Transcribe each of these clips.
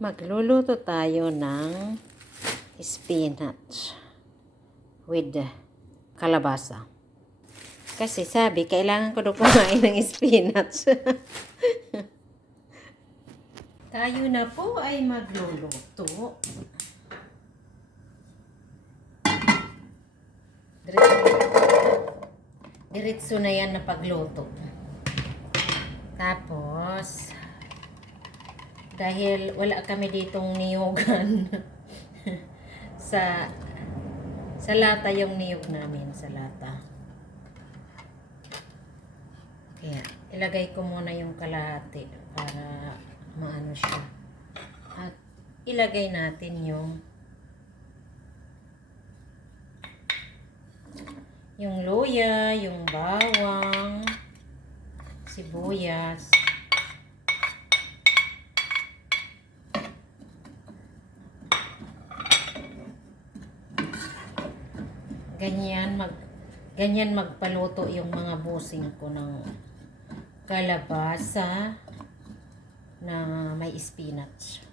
Magluluto tayo ng spinach with kalabasa. Kasi sabi, kailangan ko daw kumain ng spinach. Tayo na po ay magluluto. Diretso na yan na pagluto. Tapos, dahil wala kami ditong niyugan, sa lata yung niyog namin, sa lata. Kaya, ilagay ko muna yung kalahati para maano siya. At ilagay natin yung luya, yung bawang, sibuyas. Ganyan magpaluto yung mga busing ko ng kalabasa na may spinach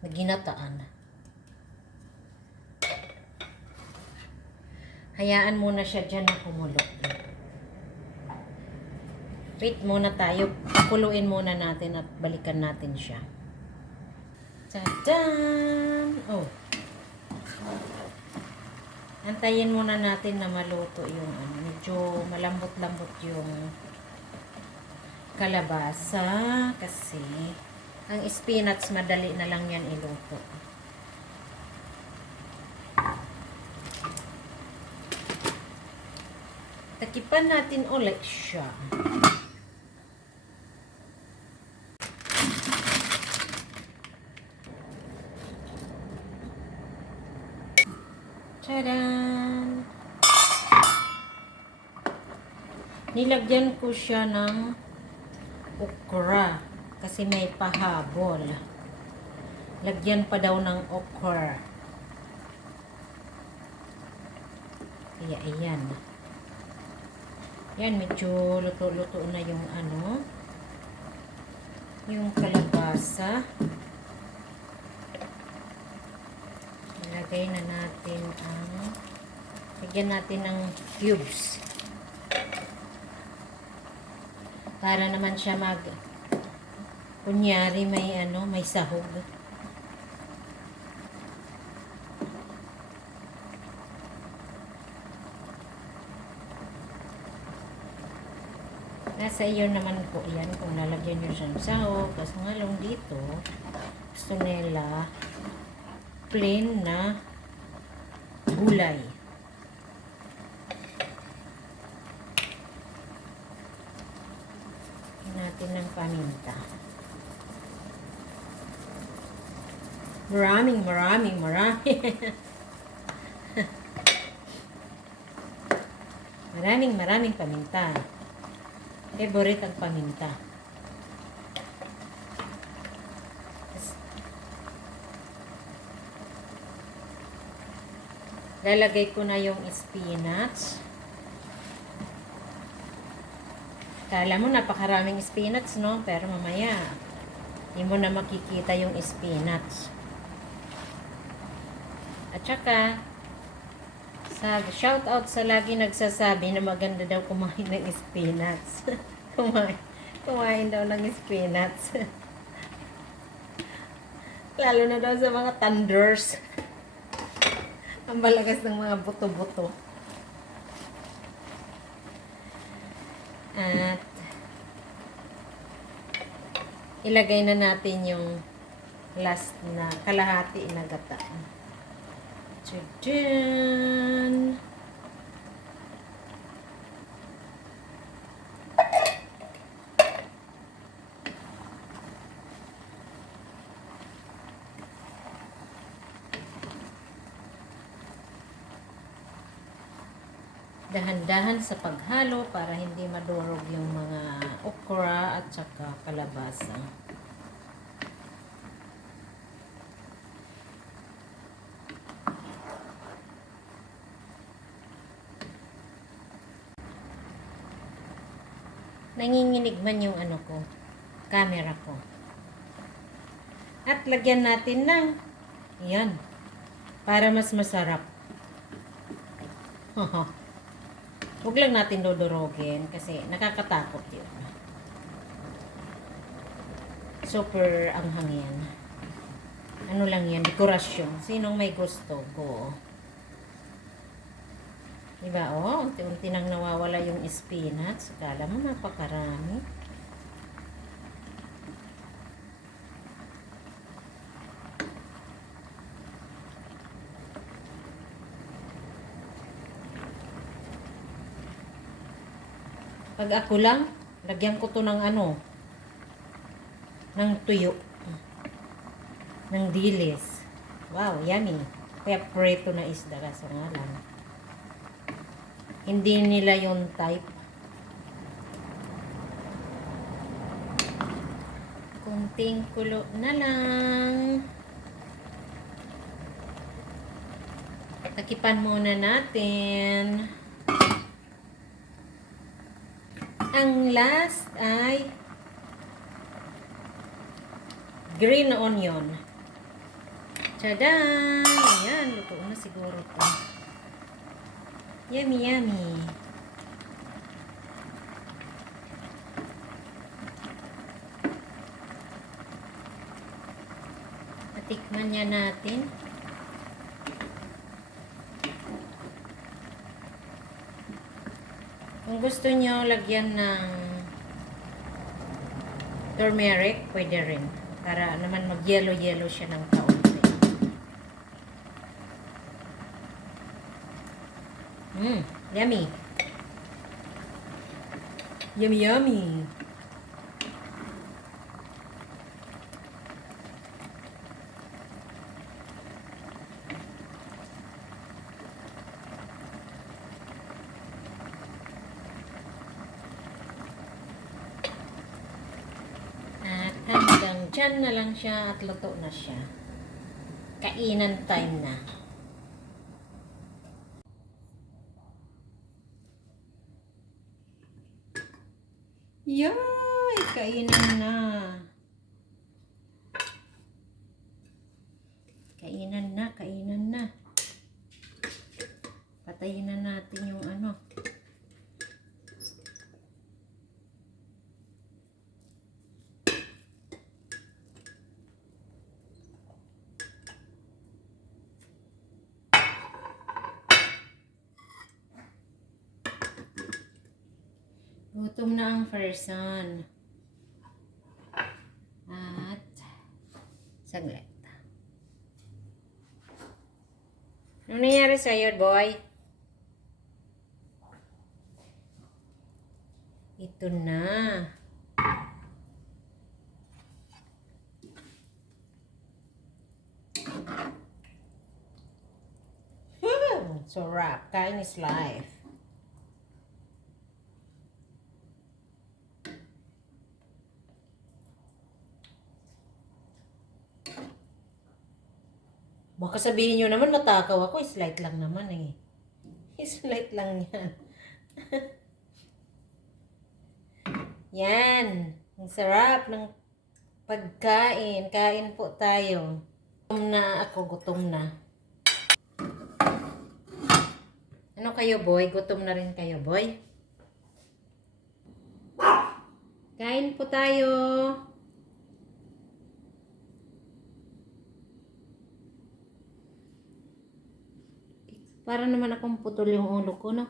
na ginataan. Hayaan muna siya dyan na kumulo. Wait muna tayo. Kuluin muna natin at balikan natin siya. Tadaan! Oh. Antayin muna natin na maluto yung medyo malambot-lambot yung kalabasa kasi ang spinach madali na lang yan iluto. Takipan natin ulit siya. Tadaan! Nilagyan ko siya ng okra kasi may pahabol. Lagyan pa daw ng okra. Kaya ayan. Yan, medyo luto-luto na yung yung kalabasa. Ilagay na natin lagyan natin ng cubes. Para naman siya kunyari may sahog. Nasa iyo naman po yan kung lalagyan nyo siya ng sahog. Kasi nga lang dito, gusto nila plain na gulay. Natin ng paminta. Maraming maraming paminta. Favorite ang paminta. Lalagay ko na yung spinach. Kala mo napakaraming spinach, no? Pero mamaya, hindi mo na makikita yung spinach. At saka, shout out sa lagi nagsasabi na maganda daw kumain ng spinach. kumain daw ng spinach. Lalo na daw sa mga thunders. Ang balagas ng mga buto-buto. At ilagay na natin yung last na kalahati na gata. Tadaan! Dahan-dahan sa paghalo para hindi madurog yung mga okra at saka kalabasa. Nanginginig man yung camera ko. At lagyan natin ng, yan, para mas masarap. Huwag lang natin dodorogin kasi nakakatakot yun. Super anghang yan. Ano lang yan, dekorasyon. Sinong may gusto, go. Diba, oh, unti-unti nang nawawala yung spinach. Kala mo napakarami. Pag ako lang, lagyan ko to ng ano, ng tuyo. Ng dilis. Wow, yummy. Kaya preto na isda kaso nga lang. Hindi nila yung type. Kunting kulo na lang. Takipan muna natin. Ang last ay green onion. Tadaan! Ayan, luto na siguro ito. Yummy, yummy. Natikman niya natin. Kung gusto nyo lagyan ng turmeric, pwede rin. Para naman mag-yellow-yellow siya ng kaunti. Yummy. Yummy, yummy. At hanggang dyan na lang siya at luto na siya. Kainan time na. Yay! Kainan na. Kainan na, kainan na. Patayin na natin yung ano. Gutom na ang person. At saglit. Ano nangyari sa'yo, boy? Ito na. Sarap. Kain is life. Baka sabihin nyo naman natakaw ako. Slight lang naman eh. Slight lang yan. Yan. Ang sarap ng pagkain. Kain po tayo. Gutom na ako. Gutom na. Ano kayo, boy? Gutom na rin kayo, boy? Kain po tayo. Para naman akong putol yung ulo ko, no?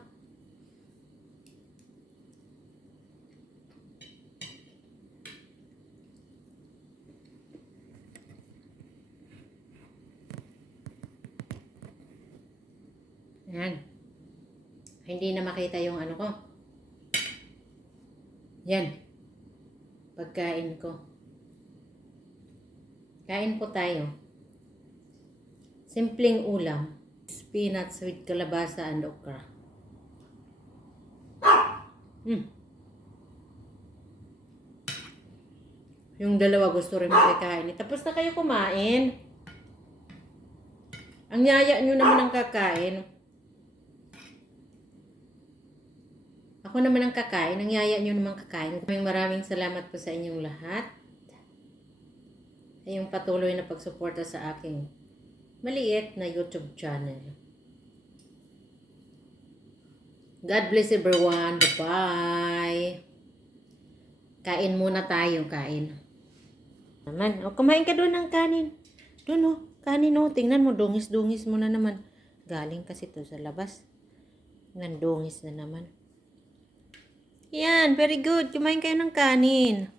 Yan. Hindi na makita yung ano ko. Yan. Pagkain ko. Kain po tayo. Simpleng ulam. Spinach with kalabasa and okra. Yung dalawa gusto rin makikain. Tapos na kayo kumain. Ang yaya nyo naman ang kakain. Ako naman ang kakain. Ang yaya nyo naman kakain. Maraming salamat po sa inyong lahat. Ay yung patuloy na pagsuporta sa aking maliit na YouTube channel. God bless everyone. Bye. Kain muna tayo, kain. Naman, kumain ka doon ng kanin. Doon kanin tingnan mo, dungis-dungis mo na naman. Galing kasi to sa labas. Nandungis na naman. Yan, very good. Kumain kayo ng kanin.